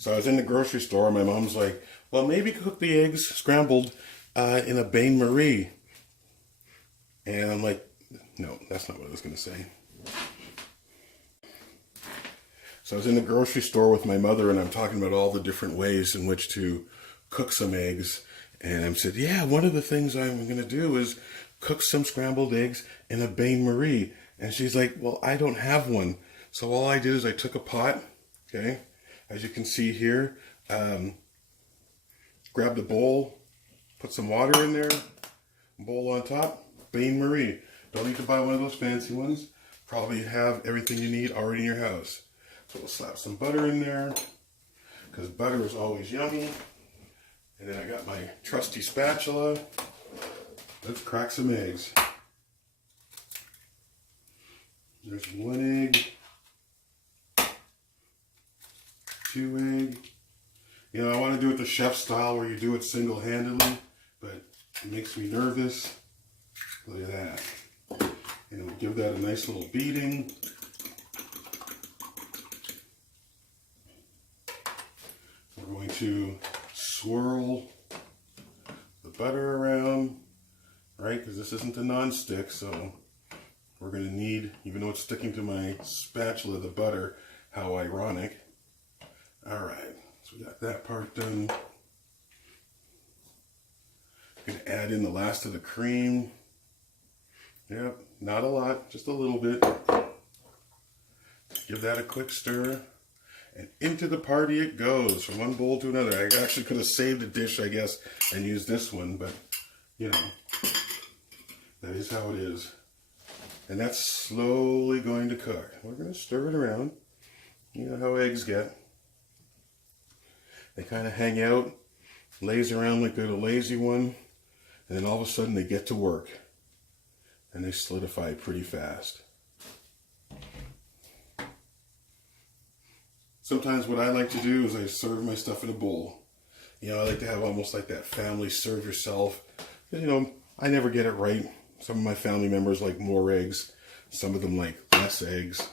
So I was in the grocery store, and my mom's like, well, maybe cook the eggs scrambled in a bain-marie. And I'm like, no, that's not what I was going to say. So I was in the grocery store with my mother, and I'm talking about all the different ways in which to cook some eggs. And I said, yeah, one of the things I'm going to do is cook some scrambled eggs in a bain-marie. And she's like, well, I don't have one. So all I did is I took a pot, okay, as you can see here, grabbed a bowl, put some water in there, bowl on top, bain-marie. Don't need to buy one of those fancy ones. Probably have everything you need already in your house. So we'll slap some butter in there, because butter is always yummy. And then I got my trusty spatula. Let's crack some eggs. There's one egg, 2 eggs. You know, I want to do it the chef style where you do it single-handedly, but it makes me nervous. Look at that. And we'll give that a nice little beating. We're going to swirl the butter around, right? Because this isn't a non-stick, so we're going to need, even though it's sticking to my spatula, the butter. How ironic. All right, so we got that part done. Going to add in the last of the cream. Yep, not a lot, just a little bit. Give that a quick stir. And into the party it goes, from one bowl to another. I actually could have saved a dish, I guess, and used this one, but, you know, that is how it is. And that's slowly going to cook. We're going to stir it around. You know how eggs get. They kind of hang out, laze around like they're the lazy one, and then all of a sudden they get to work. And they solidify pretty fast. Sometimes what I like to do is I serve my stuff in a bowl. You know, I like to have almost like that family serve yourself. You know, I never get it right. Some of my family members like more eggs. Some of them like less eggs.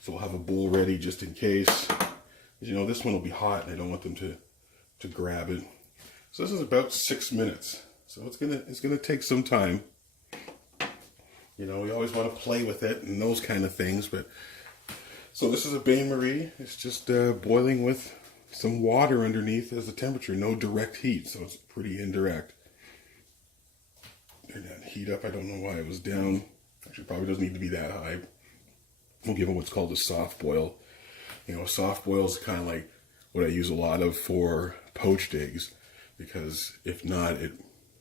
So we'll have a bowl ready just in case. You know, this one will be hot and I don't want them to grab it. So this is about 6 minutes. So it's gonna take some time. You know, we always want to play with it and those kind of things, but so this is a bain-marie. It's just boiling with some water underneath as the temperature, no direct heat, so it's pretty indirect. Turn that heat up. I don't know why it was down. Actually, probably doesn't need to be that high. We'll give it what's called a soft boil. You know, a soft boil is kind of like what I use a lot of for poached eggs, because if not,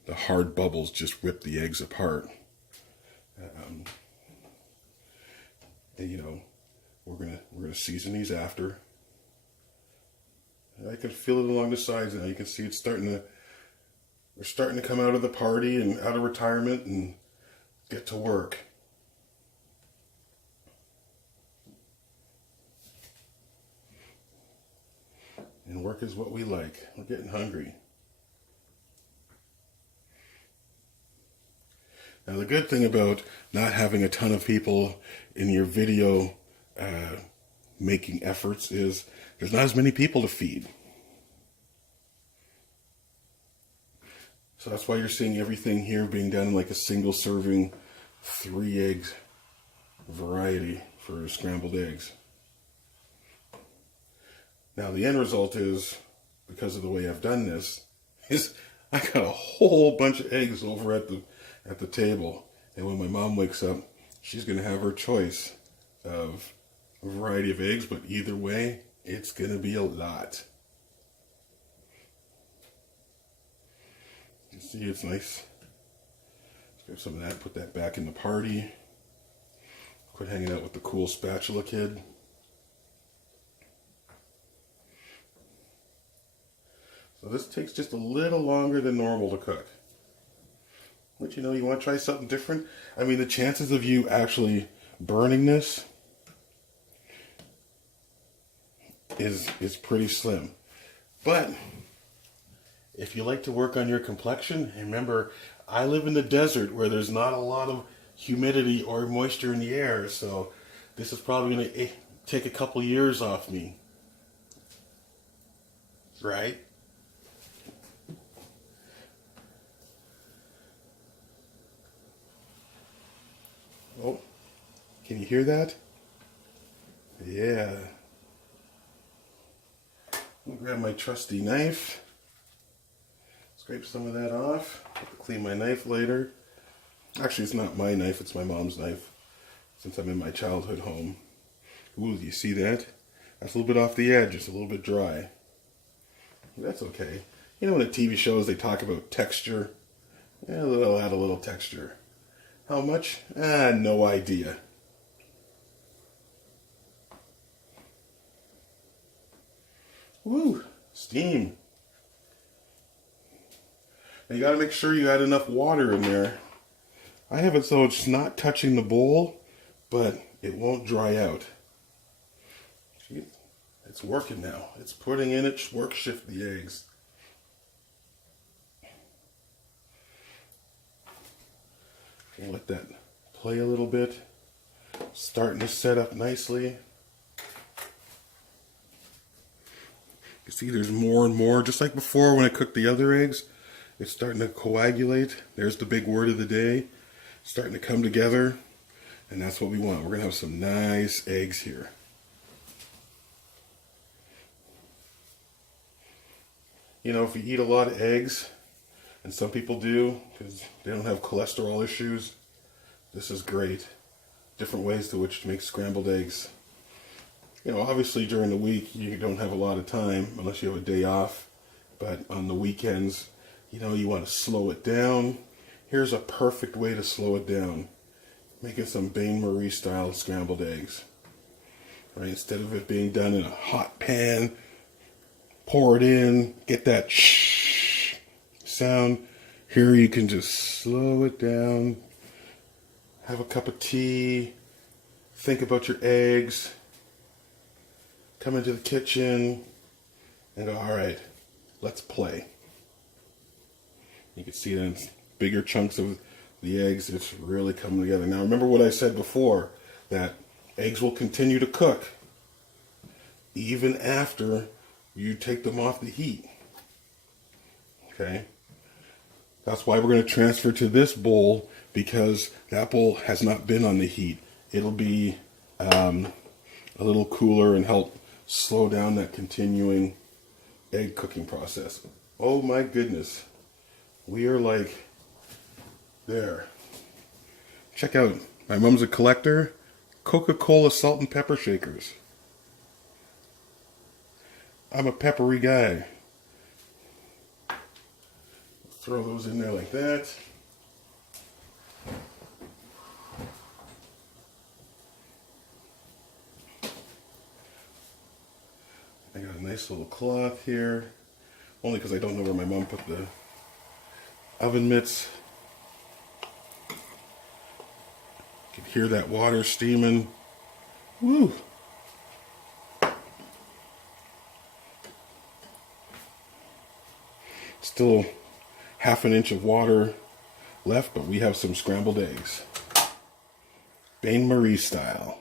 the hard bubbles just rip the eggs apart. And you know, we're gonna season these after. And I can feel it along the sides now. You can see it's we're starting to come out of the party and out of retirement and get to work. And work is what we like. We're getting hungry. Now the good thing about not having a ton of people in your video making efforts is there's not as many people to feed. So that's why you're seeing everything here being done in like a single serving 3 egg variety for scrambled eggs. Now the end result is, because of the way I've done this, is I got a whole bunch of eggs over at the table. And when my mom wakes up, she's going to have her choice of a variety of eggs, but either way, it's going to be a lot. You can see it's nice. Let's grab some of that, put that back in the party. Quit hanging out with the cool spatula kid. So this takes just a little longer than normal to cook. But you know, you want to try something different? I mean, the chances of you actually burning this is pretty slim. But if you like to work on your complexion, remember, I live in the desert where there's not a lot of humidity or moisture in the air, so this is probably going to take a couple years off me. Right? Oh, can you hear that? Yeah. I'll grab my trusty knife. Scrape some of that off. Have to clean my knife later. Actually, it's not my knife, it's my mom's knife, since I'm in my childhood home. Ooh, do you see that? That's a little bit off the edge, it's a little bit dry. That's okay. You know, in the TV shows they talk about texture. Yeah, they'll add a little texture. How much? No idea. Woo, steam. Now you gotta make sure you add enough water in there. I have it so it's not touching the bowl, but it won't dry out. See, it's working now. It's putting in its work shift the eggs. I'll let that play a little bit. Starting to set up nicely. You see there's more and more, just like before when I cooked the other eggs. It's starting to coagulate. There's the big word of the day. It's starting to come together, and that's what we want. We're going to have some nice eggs here. You know, if you eat a lot of eggs, and some people do, because they don't have cholesterol issues, this is great. Different ways to which to make scrambled eggs. You know, obviously during the week you don't have a lot of time unless you have a day off, but on the weekends, you know, you want to slow it down. Here's a perfect way to slow it down. Making some bain-marie style scrambled eggs. Right, instead of it being done in a hot pan, pour it in, get that shh sound. Here you can just slow it down, have a cup of tea, think about your eggs, come into the kitchen, and go, all right, let's play. You can see then bigger chunks of the eggs, it's really coming together. Now remember what I said before, that eggs will continue to cook even after you take them off the heat. Okay? That's why we're going to transfer to this bowl, because that bowl has not been on the heat. It'll be a little cooler and help slow down that continuing egg cooking process. Oh my goodness. We are like there. Check out, my mom's a collector, Coca-Cola salt and pepper shakers. I'm a peppery guy. Throw those in there like that. I got a nice little cloth here, only because I don't know where my mom put the oven mitts. You can hear that water steaming. Woo! Still half an inch of water left, but we have some scrambled eggs. Bain-marie style.